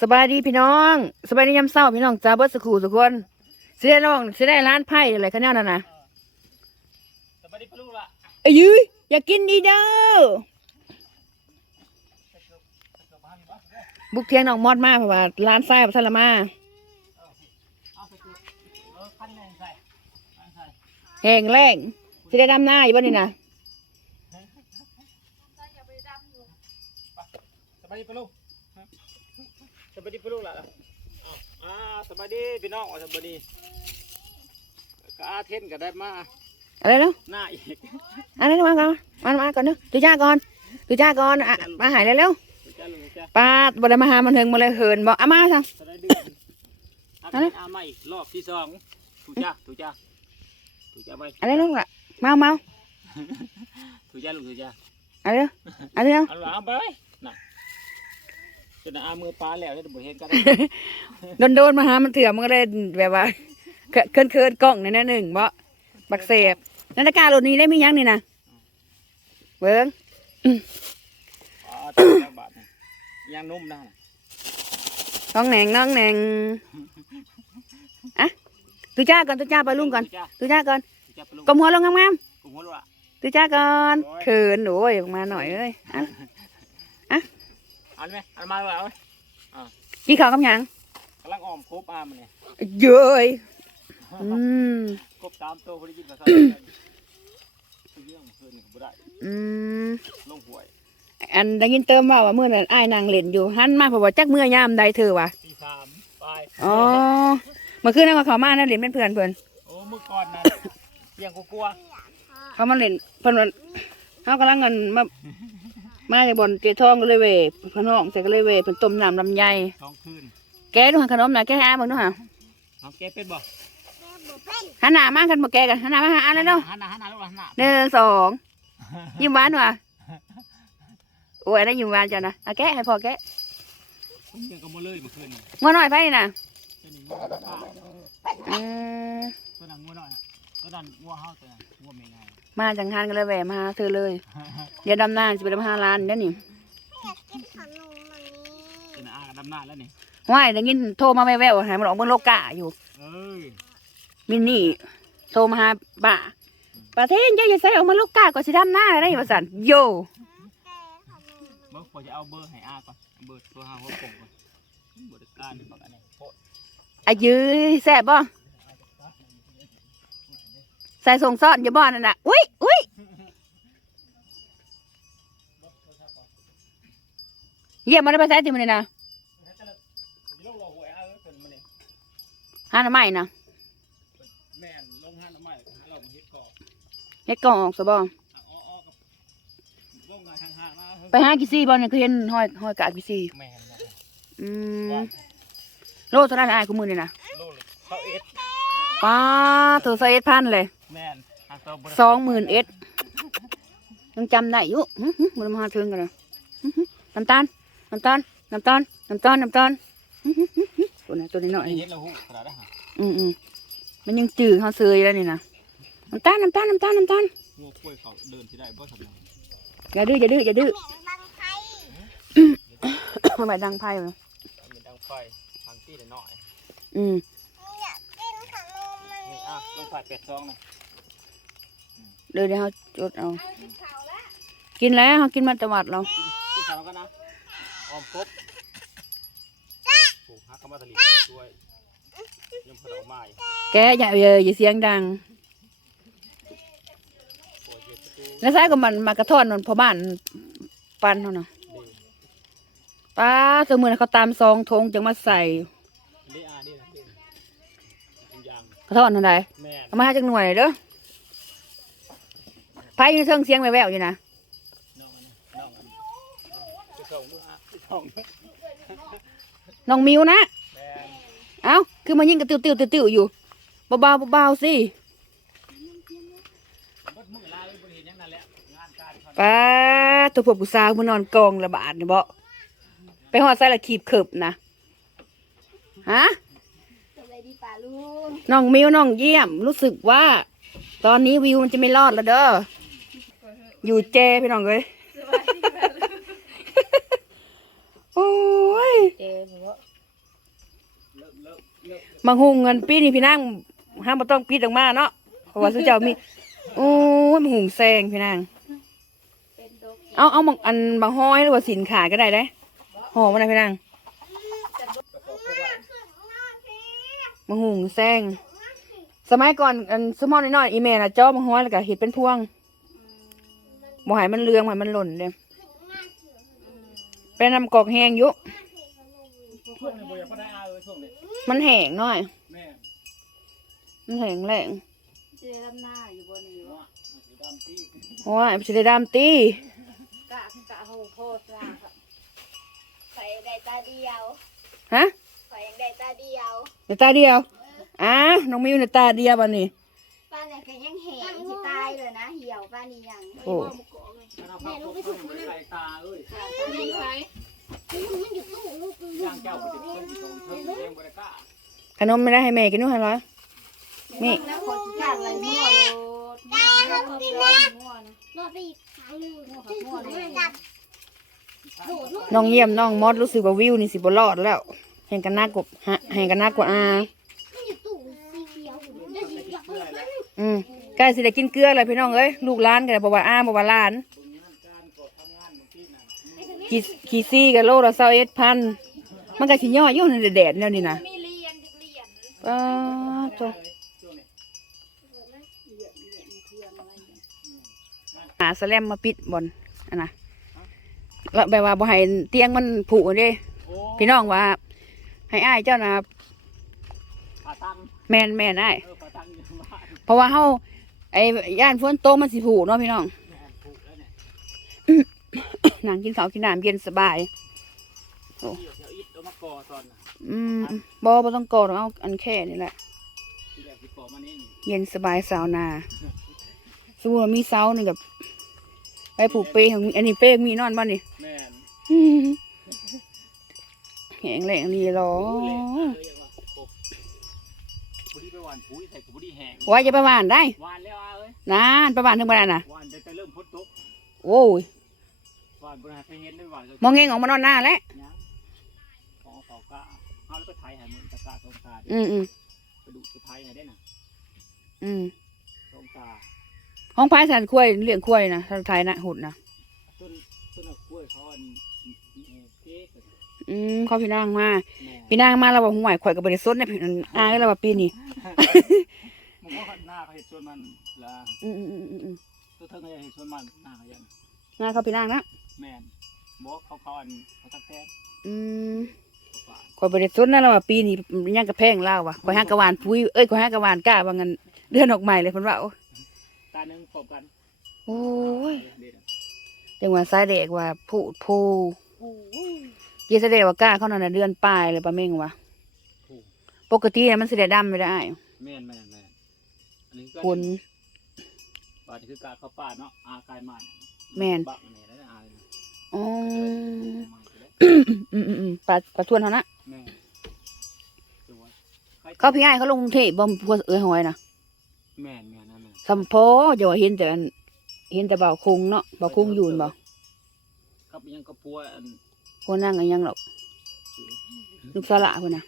สบายดีพี่น้องสบายดียามเศร้าพี่น้องจ้าเบิดสกครูทุกคนสิได้ลองสิได้ร้านไพ่อะไรคะแนนนั่นนะสบายดีปะลูกละเอ้ยยืยอยากกินดีเด้อบุกเทียงน้องมอดมากเพราะว่าร้านไส้พัทละมาเอาใส่ตัวเออขั้นแรงใส่ขั้นใส่แห้งแรงสิได้ดำหน้าอยู่บ้านนี่นะสบายดีปะลูกฮะส บายดีปะลูกละเอาอ่าสบายดีพี่น้องอ๋อสบายดีก็อาเทนก็ได้มาอะไรเนาะหน้าอีกอะไรเนาะมาก่อนมามาก่อนเนาะตุจ้าก่อนตุจ้าก่อนอะมาหายเร็วถูกจ้าลูกถูกจ้าๆป้าบ่ได้มาหามันเถิงมาเลยเหินบอกเอามาซะสบายเดือนอาอะไรอามาอีกรอบที่สองถูกจ้าถูกจ้าถูกจ้าไปอะไรลูกล่ะเมาเมาถูกจ้าลูกถูกจ้าอะไรเนาะอะไรเนาะเอาลูกเอาไปน่ะ จนอามือปลาแล้วจะบ่เห็นกันโดนโดนๆมาหามันเถื่อมันก็เลยแบบว่าเคินเคินๆกล้องในนั้นหนึ่งบ่บักเสบนาฬิการถนี้ได้มียังนี่นะเบิ้งอ๋อตัดแล้วบาทนี่ยางนุ่มนะน้องแหนงน้องแหนงอะตุจ้าก่อนตุจ้าไปลุงก่อนถูจ้าตุจ้าก่อนถูกจ้าปะลูกกลมหัวลงงามกูหัวลูกอะๆตุจ้าก่อนโอ้ยเขินโอ้ยมาหน่อยเอ้ยอะ เอาไหมเอามาเลยเอาไหมกี่ข้าวกับหยังกำลังอ้อมครบอามันเนี่ยเย้ยอืมครบตามตัวพอดีกินภาษาเรื่องเพื่อนนี่ก็บ่ได้อืมลงหวยอันได้ยินเติมว่าว่ามื่อนั้นอ้ายนางเล่นอยู่หันมาเพราะว่าจักเมื่อยามใดเธอวะตีสามไปอ๋อเมื่อคืนนั่นว่าเขามานั่นเล่นเป็นเพื่อนเพื่อนโอ้เมื่อก่อนนะเพียงกูกลัวเขามาเล่นเพิ่นว่าเขากำลังเงินมา มาจากบอนเจทองก็เลยเวยเพิ่นห้องใส่ก็เลยเวยเพิ่นต้มน้ำลำไยสองคืนแกดูหันขนมน่ะแกหาเบิ่งดูหาเอาแกเป็นบ่หันหน้ามากันบ่แกกันหันหน้ามาหาอันนั้นเนาะหันหน้าหันหน้าลูกหันหน้าหนึ่งสองยิ้มหวานว่ะโอ้ยอันนั้นยิ้มหวานจ้ะนะเอาแกะให้พ่อแกะผมยังก็มาเลยเมื่อคืนนี่งัวน้อยไปนี่น่ะตัวนี้งัวป้าอืมตัวนั้นงัวน้อยอะตัวนั้นงัวเฮาตัวนั้นงัวเมงไง มาจังหันก็เลยแหวะมาหาเธอเลยเดี๋ยวดำน้ำสิไปดำหาร้านเด้อนี่ตัวนั้นอากดำหน้าแล้วนี่ว่ายได้ยินโทรมาแว่วๆให้มันออกเบิ่งโลกะอยู่ เอ้ยมินนี่โทรมาหาป้าป้าเทนอย่าอย่าใส่ออกมาลูกกาก่อนสิดำหน้าได้ว่าสันโยเมื่อพอจะเอาเบอร์ให้อาก่อนเอาเบอร์ตัวหาหัวโป่งก่อนบริการนี่บอกอันนี้โคตรอายืยแซ่บบ่ ใส่ส่งซ่อนอย่าบ่นั่นน่ะอุ้ยอุ้ยเยี่ยมมาได้ไปใส่ติมันนี่นะลงรอหวยเอาเพิ่นมาเนี่ยหาหน้าใหม่นะแม่นลงห้าน้ำไม้เรามาเฮ็ดก่อนเฮ็ดกล่องออกซะบ่อะอ้ออ้อกับลงงานห่างๆนะไปหากิซี่บ่นี่คือเห็นห้อยห้อยกะกิซี่แม่นนะอืมโลเท่านั้นอ้ายกูมื้อนี่นะโลเลยเขาเอ็ดป้าเธอใส่เอ็ดพันเลย แม่นหาตัวบ่ได้สองหมื่นเอ็ดยังจำได้อยู่หึหึมันมาหาเทิงกันเลยหึหึน้ำตาลน้ำตาลน้ำตาลน้ำตาลน้ำตาลหึหึหึหึตัวนี้ตัวนี้หน่อยไอ้เฮ็ดแล้วฮู้ขนาดนั้นฮะอืมอืมมันยังจืดเขาเซยแล้วนี่นะน้ำตาลน้ำตาลน้ำตาลน้ำตาลงัวกล้วยเขาเดินที่ได้บ่สำนักอย่าดื้ออย่าดื้ออย่าดื้อมาแบบดังไพ่เลยมีดังไฟทางที่ได้น้อย อืมนี่ อะลงไฟเป็ดซองนะเดี๋ยวเดี๋ยวเขาจดเอา กินแล้วเขากินมาตวัดเรากินข้าวกันนะออมครบโอ้ฮักกมาตะลีช่วยยำผดอกไม้แกอย่าอย่าอย่าเสียงดัง โอ้ยเฮ็ดประตูแล้วใส่กับมันมากระท่อนนนพอบ้านปันเขาเนาะดีป้าสมือนะเขาตามซองทงจังมาใส่ ท่อนเท่าไหร่แม่นเอามาให้จักหน่วยเด้อไพ่อยู่ในเชิงเสียงแววๆอยู่นะน้องอันนี้น้องอันนี้ไปส่งดูอะไปส่งดูน้องมิวนะ แม่นเอ้า คือมันยิ่งกระติวติวติวติวอยู่เบาๆเบาๆสิเบิดมือลายบริเห็นหยังนั่นแหละงานการเขาป้าตัวพวกผู้สาวมันนอนกองระบาดนี่บ่ไปหอดใส่ละขีบเขิบนะ ฮะ น้องมิวน้องเยี่ยม รู้สึกว่า ตอนนี้วิวมันจะไม่รอดแล้วเด้ออยู่เจพี่น้องเลยโอ้ยเจบอกว่าเริ่มเริ่มเริ่มบางหุงเงินปีนี้พี่นางห้ามบ่ต้องปิดออกมาเนาะเพราะว่าสุเจ้ามีโอ้ยบางหุงแซงพี่นางเป็นดอกเอาเอาบางอันบางห้อยหรือว่าสินขาก็ได้เด้ห่อมันนะพี่นาง บางหุงแซงสมัยก่อนอันสมอน้อยๆอีเมลน่ะจ้อบางห้อยแล้วก็เฮ็ดเป็นพวงบ่ให้มันเลืองบ่ให้มันหล่นเด้ไปนำกอกแห้งอยู่ช่วงนี้บ่อยากพอได้อาเลยช่วงนี้มันแห้งหน่อยแม่มันแห้งแรงเจลำหน้าอยู่บนนี้วะว่าสีดำที่โอ้ยมันสิได้ดำตีกะกะโหโพดลาค่ะข่อยยังได้ตาเดียว ฮะข่ อยยังได้ตาเดียวในตาเดียวอ้าน้องมิวในตาเดียวบัดนี้ป้าเนี่ยก็ยังแหงสิตายเลยนะเหี่ยวป้านี่ยังโอ้แม่ลูกไปถูกใส่ตาเอ้ยไม่ใช่มันอยู่ตู้ลูกย่างแก้วไปติดต้นที่ตรงเทิงเลี้ยงบริก้าขนมไม่ได้ให้แม่กินนู่นเหรอนี่แล้วคนกาดอะไรมั่วโลดแล้วก็เปล่ามั่วนะรอไปอีกครั้งหนึงมั่วกับมั่วเลยจับโดดลงน้องเยี่ยมน้องมอดรู้สึกว่าวิวนี่สิบ่รอดแล้วแห่งกันนักกว่าฮะแห่งกันนักกว่าอามันอยู่ตู้สีเขียวได้สีเขียวเพิ่มมันอืมใกล้สิได้กินเกลือเลยพี่น้องเอ้ยลูกหลานกันบ่ว่าอาบ่ว่าหลานตรงนี้นั่นการกดทำงานบางที่นั่นขี่ขี่ซี่กับโลละ21พันมันก็สิย่อยอยู่ในแดดๆแนวนี้นะมีเรียนเรียนอ้าวโตช่วงนี้หาสแลมมาปิดบนอันน่ะแล้วแบบว่าบ่ให้เตียงมันผุเด้โอ้พี่น้องว่า ให้อ้ายเจ้านะผ่าตังแม่นแม่นอ้ายเออผ่าตังอยู่บ้านเพราะว่าเฮาไอ้ย่านฝนตกมันสิผูเนาะพี่น้อง แม่ผูกแล้วเนี่ยนั่งกินข้าวกินน้ำเย็นสบายเดี๋ยวเดี๋ยวอิดเอามาก่อตอนน่ะอืมบ่บ่ต้องกอดหรอกเอาอันแค่นี่แหละ ที่แรกที่ก่อมานี่นี่เย็นสบายสาวนาสมมุติว่ามีเสานี่กับไปผูกเปของมีอันนี้เป้มีนอนบ่นี่แม่นแข็ง แรงดีหรอโอ้ยเละเลยยังว่าโอ้บุรีไปหวานปุ๋ยใส่กับบุรีแห้งว่าจะไปหวานได้หวานแล้วอาเอ้ยนานไปหวานถึงบ้านน่ะหวานแต่แต่เริ่มพ้นตกโอ้ยหวานบนหาไปเห็นได้หวานมองเงงออกมานอนหน้าแล้วยังของเฝ้ากะเอาแล้วไปไทยให้มึงตะกะตรงตาอืมอืมไปดูไปไทยให้ได้น่ะอืมตรงตาห้องพายสันคุ้ยเลี้ยงคุ้ยนะทางไทยนะหุ่นนะต้นต้นกล้วยเขาอันเค้ก อืมเขาพี่นางมาแม่พี่นางมาเราบอกห่วยข่อยกับบริสุทธิ์เนี่ยพี่นางเราว่าปีนี้มึงก็หน้าเขาเห็นชวนมันละอืมอืมอืมอืมอืมตัวเธอก็ยังเห็นชวนมันหน้าเขายังนางเขาพี่นางนะแม่นบอกเขาเขาอันเขาตักแทนอืมเขาป่าข่อยบริสุทธิ์นะเราว่าปีนี้ยังกระแพงเล่าว่ะข่อยห้ากระวานปุ้ยเอ้ยข่อยห้ากระวานกล้าว่างันเดือนออกใหม่เลยเพิ่นว่าโอ้ตาหนึ่งปอบกันโอ้ยเด็ดจังหวะสายเด็กว่าพูดพู เยสเดว่ากล้าเขานั่นน่ะเดือนปลายเลยปะเม่งวะปกติน่ะมันสิได้ดำไม่ได้แม่นแม่นแม่นอันนี้ก็คุณบาดนี้คือการเข้าป่าเนาะอากายมันแม่น บักแม่ได้อายอ๋อมาจะได้อืมอืมอืมปลาปลาทวนเขานะแม่สวยเขาพี่ง่ายเขาลงกรุงเทพบ่พวกเอ้ยหอยนะแม่นแม่นนะแม่นสัมโพจะว่าเห็นแต่อันเห็นแต่บ่าวคงเนาะบ่าวคงอยู่นั่นบ่กับยังกระปัวอัน พวกนั่งกันยังหรอกลูกสละพุ่นน่ะ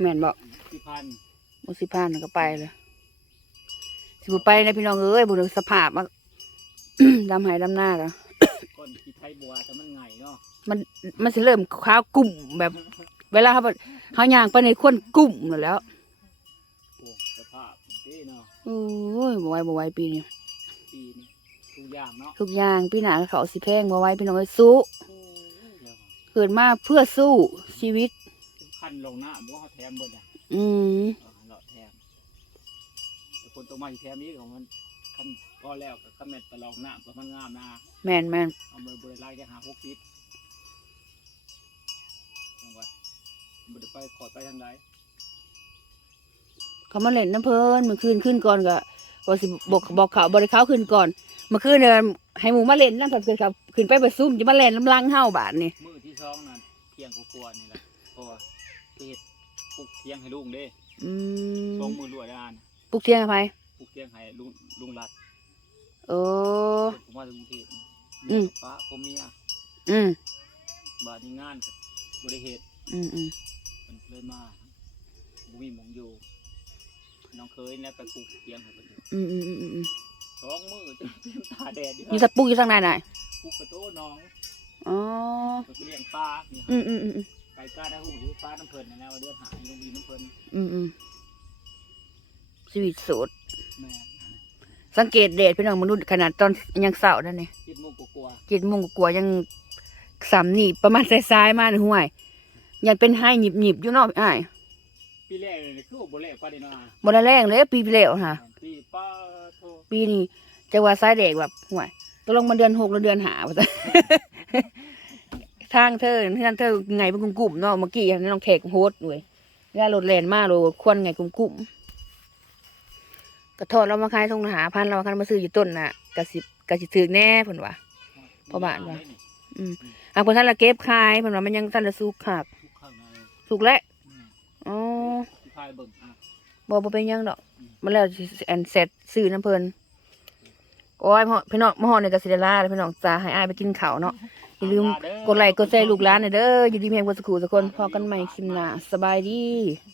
แม่นบ่สิพันบ่สิพานก็ไปเลยสิบ่ไปนะพี่น้องเอ้ยบ่ได้สภาพมาดำไหายดำหน้าก็ก้อนขี้ไทยบัวแต่มันไงเนาะมันมันสิเริ่มขาวกลุ่มแบบ เวลาเขาแบบเขาย่างไปในควนกลุ่มนั่นแหล้วโอ้สภาพนี่เนาะโอ้ยบ่ไหวบ่ไหวปีนี้ปีนี้ทุกอย่างเนาะทุกอย่างปีหน้าก็เขาสิแพงบ่ไหวพี่น้องเอ้ยสู้ เดี๋ยวเกิดมาเพื่อสู้ชีวิตคันลงหน้าบ่เขาแถมเบิดอะอืมเออเลาะแถมแต่คนตัวมาที่แถมนี้ของมันคันก็แล้วกับคันแม่นตะลองหน้าก็มันงามนะแม่นแม่นเอามือบริไล่ได้หาหกฟิตจังหวัดบริไปขอดไปทางใดเขามาเล่นน้ำเพลินเมื่อคืนขึ้นก่อนก็ บอกสิบอกบอกเขาบริเขาขึ้นก่อนเมื่อคืนเนี่ยให้หมูมาเล่นนั่นผัดเกิดเขาขึ้นไปประซุ่มจะมาเล่นลำลังเฮาบาทนี่มือที่สองนั่นเพียงกูกลัวนี่แหละเพราะว่าเฮ็ดปลูกเทียงให้ลุงเด้อืมสองมือรวยได้อ่านปลุกเที่ยงไปปลูกเทียงให้ลุงลุงรัดโอ้ผมมาถึงกรุงเทพนี่อืเมียมกับป้าผมเมียอืมบาดนี้งานกับบริเหตุอืมอืมมันเลยมาบุมีหมองอยู่ น้องเคยเนี่ยไปปลูกเตียงให้เพิ่นอยู่อืมอืมอืมอืมอืมสองมือจนเต็มตาแดดอยู่มีสปุกอยู่ทางไหนไหนปลูกกระโตน้องอ๋อไปเลี้ยงปลานี่อืมอืมอืมอืมไก่กาได้หูอยู่ปลาน้ำเพิ่นนะนะว่าเดือนหาลงดีน้ำเพิ่นอืมอืมชีวิตโสูตรแม่สังเกตเดชพี่น้องมนุษย์ขนาดตอนยังเสาร์นั่นนี่คิดมุกกลัวเจ็ดโมงกว่าๆยังสามนี่ประมาณสายๆมาในห้วย ยังเป็นให้หยิบหยิบๆอยู่เนอกอ้ายๆ ปีแรกเลยคือบ่แรกปลาเดนอาบนแรงเลยปีที่แล้วค่ะ ปีป้าโทปีนี้จะว่าสายเด็กแบบห่วยตกลงมาเดือนหกหรือเดือนหาว่าซะทางเธอทางเธอไงเป็นกลุ่มๆเนาะเมื่อกี้ยังน้องแขกโฮสต์ด้วยย่ารถแลนมาโรดควนไงกลุ่มๆกระทอดเรามาขายทงหาพันเรามาขายมาซื้ออยู่ต้นน่ะกระสิบกระสิถือแน่เพิ่นว่าเพราะบ้านว่าอืมอะพอท่านละเก็บขายเพิ่นว่ามันยังท่านละสุกคักทุกข้างใน สุกแล้วอืมอ๋อที่พายเบิ่งอะบ่บ่เป็นหยังดอกมันแล้วสิแอนเซ็ตซื้อน้ำเพิ่นโอ้ยพ่อพี่น้องมาฮอดในกสิได้ลาแล้วพี่น้องจ้าให้อ้ายไปกินข้าวเนาะอย่าลืมกดไลค์กดแชร์ลูกหลานหน่อยเด้ออยู่ดีเพียงบ่สักครู่สักคนพอกันใหม่คลิปหน้าสบายดีส